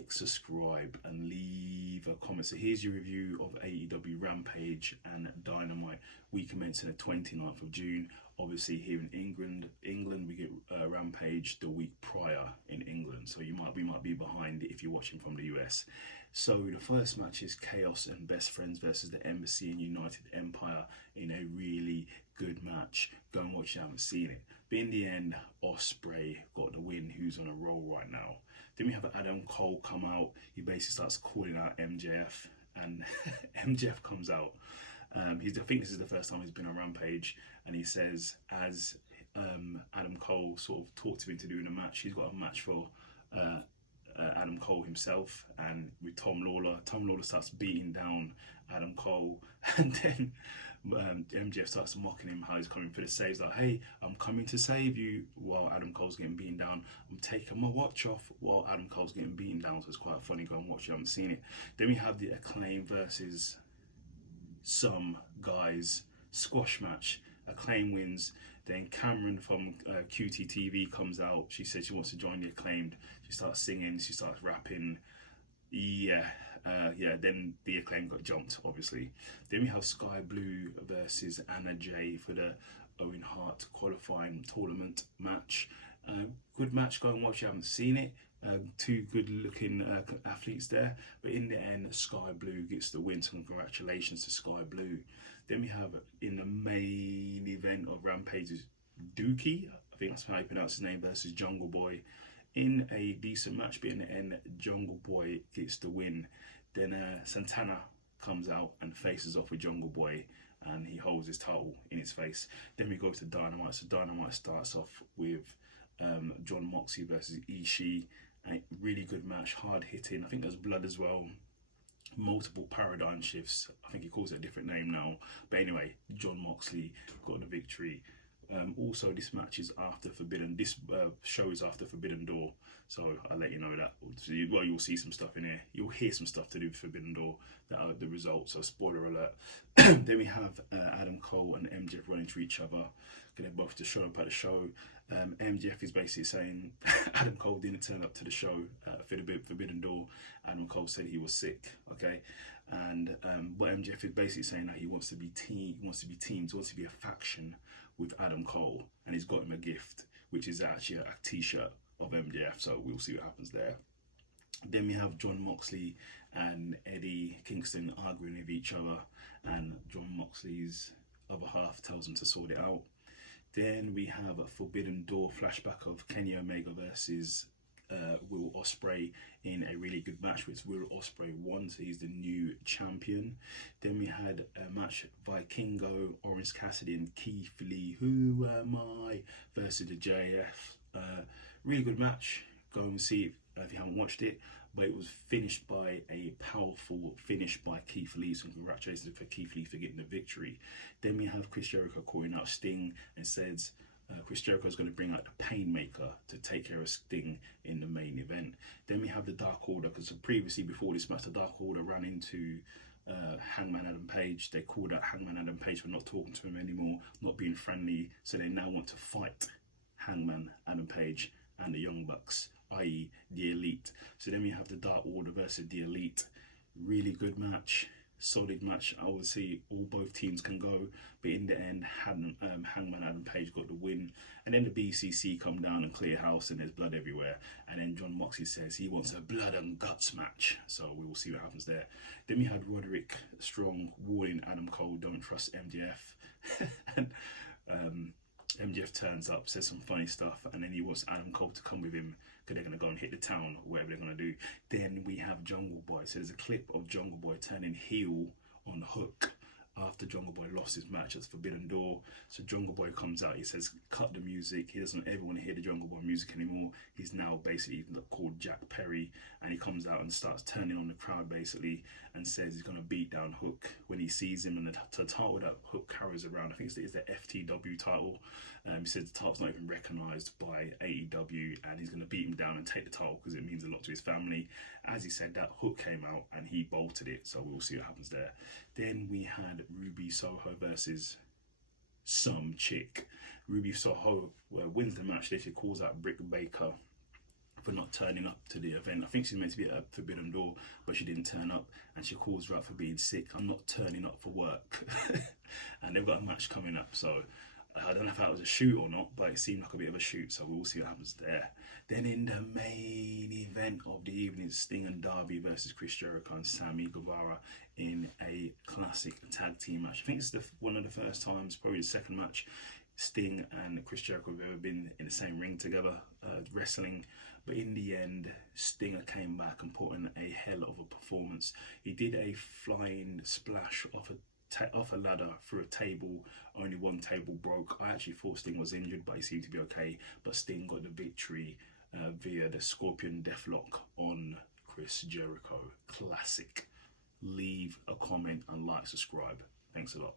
like, subscribe, and leave a comment. So here's your review of AEW Rampage and Dynamite. We commence on the 29th of June. Obviously here in England we get Rampage the week prior in England, so we might be behind if you're watching from the US. So the first match is Chaos and Best Friends versus the Embassy and United Empire in a really good match. Go and watch it, I haven't seen it. But in the end, Ospreay got the win, who's on a roll right now. Then we have Adam Cole come out. He basically starts calling out MJF, and MJF comes out. I think this is the first time he's been on Rampage, and he says, as Adam Cole sort of talked him into doing a match, he's got a match for Adam Cole himself, and with Tom Lawler. Tom Lawler starts beating down Adam Cole, and then MJF starts mocking him how he's coming for the saves, like, hey, I'm coming to save you, while Adam Cole's getting beaten down. I'm taking my watch off while Adam Cole's getting beaten down. So it's quite funny. Go and watch it, I haven't seen it. Then we have the Acclaim versus some guys squash match. Acclaim wins. Then Cameron from QTTV comes out. She says she wants to join the Acclaimed. She starts singing, she starts rapping. Then the Acclaim got jumped, obviously. Then we have Sky Blue versus Anna Jay for the Owen Hart qualifying tournament match. Good match, go and watch it, I haven't seen it. Two good looking athletes there, but in the end Sky Blue gets the win, so congratulations to Sky Blue. Then we have in the main event of Rampage is Dookie, I think that's how you pronounce his name, versus Jungle Boy in a decent match, but in the end Jungle Boy gets the win. Then Santana comes out and faces off with Jungle Boy, and he holds his title in his face. Then we go to Dynamite. So Dynamite starts off with John Moxley versus Ishii. A really good match, hard hitting. I think there's blood as well. Multiple paradigm shifts. I think he calls it a different name now. But anyway, John Moxley got the victory. Also, this match is after Forbidden. This show is after Forbidden Door, so I'll let you know that. Well, you'll see some stuff in here. You'll hear some stuff to do with Forbidden Door that are the results. So spoiler alert. Then we have Adam Cole and MJF running to each other. They're both to show up at the show. MJF is basically saying Adam Cole didn't turn up to the show for the Forbidden Door. Adam Cole said he was sick. Okay, and but MJF is basically saying that he wants to be teams, he wants to be a faction with Adam Cole, and he's got him a gift, which is actually a t-shirt of MJF. So we'll see what happens there. Then we have John Moxley and Eddie Kingston arguing with each other, and John Moxley's other half tells him to sort it out. Then we have a Forbidden Door flashback of Kenny Omega versus Will Ospreay in a really good match, which Will Ospreay won, so he's the new champion. Then we had a match Vikingo, Orange Cassidy and Keith Lee, Who Am I, versus the JF. Really good match. Go and see it if you haven't watched it. But it was finished by a powerful finish by Keith Lee, so congratulations for Keith Lee for getting the victory. Then we have Chris Jericho calling out Sting and says Chris Jericho is going to bring out the Painmaker to take care of Sting in the main event. Then we have the Dark Order, because previously before this match the Dark Order ran into Hangman Adam Page. They called out Hangman Adam Page for not talking to him anymore, not being friendly, so they now want to fight Hangman Adam Page and the Young Bucks, i.e. the Elite. So then we have the Dark Order versus the Elite. Really good match, solid match. I would say both teams can go, but in the end Hangman Adam Page got the win. And then the BCC come down and clear house, and there's blood everywhere, and then John Moxley says he wants a blood and guts match, so we will see what happens there. Then we had Roderick Strong warning Adam Cole, don't trust MJF. And MJF turns up, says some funny stuff, and then he wants Adam Cole to come with him because they're going to go and hit the town, whatever they're going to do. Then we have Jungle Boy. So there's a clip of Jungle Boy turning heel on Hook after Jungle Boy lost his match at Forbidden Door. So Jungle Boy comes out, he says cut the music, he doesn't ever want to hear the Jungle Boy music anymore. He's now basically called Jack Perry, and he comes out and starts turning on the crowd basically and says he's going to beat down Hook when he sees him. And the title that Hook carries around, I think it's the FTW title, he says the title's not even recognised by AEW, and he's going to beat him down and take the title because it means a lot to his family. As he said that, Hook came out and he bolted it, so we'll see what happens there. Then we had Ruby Soho versus some chick. Ruby Soho wins the match. She calls out Britt Baker for not turning up to the event. I think she's meant to be at a Forbidden Door, but she didn't turn up, and she calls her out for being sick. I'm not turning up for work. And they've got a match coming up, so I don't know if that was a shoot or not, but it seemed like a bit of a shoot, so we'll see what happens there. Then in the main event of the evening, Sting and Darby versus Chris Jericho and Sammy Guevara in a classic tag team match. I think it's one of the first times, probably the second match, Sting and Chris Jericho have ever been in the same ring together, wrestling. But in the end, Stinger came back and put in a hell of a performance. He did a flying splash off a ladder through a table. Only one table broke. I actually thought Sting was injured, but he seemed to be okay. But Sting got the victory via the Scorpion Deathlock on Chris Jericho. Classic. Leave a comment and like, subscribe. Thanks a lot.